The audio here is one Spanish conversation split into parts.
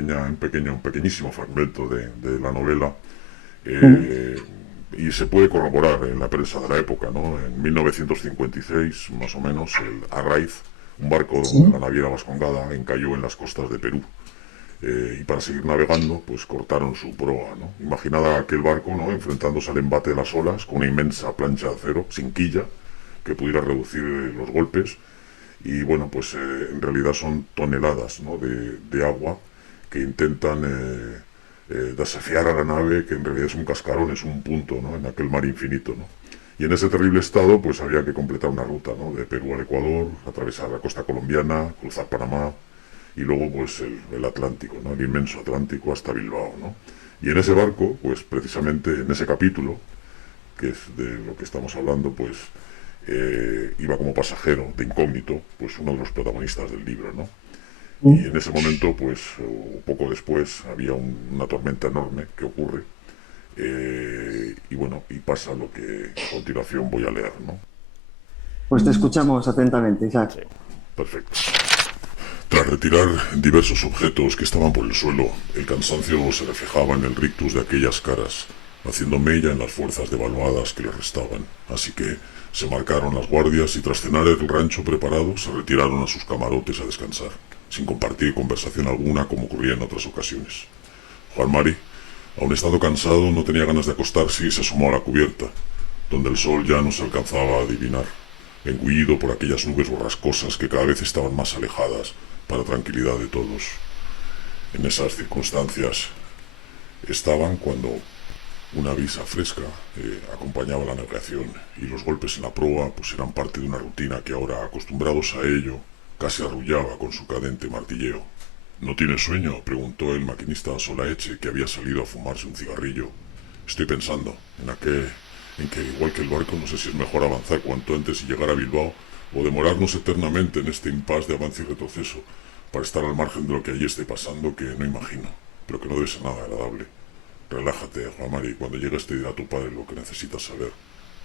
un pequeñísimo fragmento de la novela, Ujú. y se puede corroborar en la prensa de la época, ¿no? En 1956, más o menos, el Arráiz, un barco de la Sí. naviera vascongada, encalló en las costas de Perú. Y para seguir navegando, pues cortaron su proa, ¿no? Imaginad aquel barco, ¿no? Enfrentándose al embate de las olas con una inmensa plancha de acero, sin quilla, que pudiera reducir los golpes. Y bueno, pues en realidad son toneladas, ¿no? de agua que intentan desafiar a la nave, que en realidad es un cascarón, es un punto, ¿no? En aquel mar infinito, ¿no? Y en ese terrible estado, pues había que completar una ruta, ¿no? De Perú al Ecuador, atravesar la costa colombiana, cruzar Panamá y luego, pues, el Atlántico, ¿no? El inmenso Atlántico hasta Bilbao, ¿no? Y en ese barco, pues, precisamente en ese capítulo, que es de lo que estamos hablando, pues, iba como pasajero de incógnito, pues, uno de los protagonistas del libro, ¿no? Y en ese momento, pues, o poco después, había una tormenta enorme que ocurre, y bueno, y pasa lo que a continuación voy a leer, ¿no? Pues te escuchamos atentamente, Isaac. Sí, perfecto. Tras retirar diversos objetos que estaban por el suelo, el cansancio se reflejaba en el rictus de aquellas caras, haciendo mella en las fuerzas devaluadas que les restaban. Así que se marcaron las guardias y tras cenar el rancho preparado, se retiraron a sus camarotes a descansar, sin compartir conversación alguna como ocurría en otras ocasiones. Juan Mari, aun estando cansado, no tenía ganas de acostarse y se asomó a la cubierta, donde el sol ya no se alcanzaba a adivinar, engullido por aquellas nubes borrascosas que cada vez estaban más alejadas para tranquilidad de todos. En esas circunstancias estaban cuando una brisa fresca acompañaba la navegación y los golpes en la proa pues eran parte de una rutina que ahora, acostumbrados a ello, casi arrullaba con su cadente martilleo. ¿No tienes sueño?, preguntó el maquinista Solaeche, que había salido a fumarse un cigarrillo. Estoy pensando en que igual que el barco, no sé si es mejor avanzar cuanto antes y llegar a Bilbao o demorarnos eternamente en este impasse de avance y retroceso para estar al margen de lo que allí esté pasando, que no imagino, pero que no debe ser nada agradable. Relájate, Juan Mari, cuando llegues te dirá tu padre lo que necesitas saber.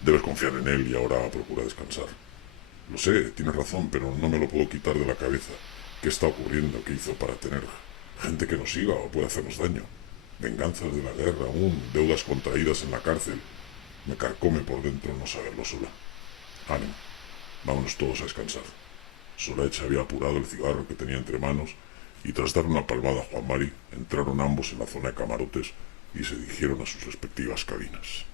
Debes confiar en él y ahora procura descansar. Lo sé, tienes razón, pero no me lo puedo quitar de la cabeza. ¿Qué está ocurriendo? ¿Qué hizo para tener gente que nos siga o puede hacernos daño? Venganzas de la guerra aún, deudas contraídas en la cárcel. Me carcome por dentro no saberlo sola. Ánimo, vámonos todos a descansar. Solaech había apurado el cigarro que tenía entre manos y tras dar una palmada a Juan Mari, entraron ambos en la zona de camarotes y se dirigieron a sus respectivas cabinas.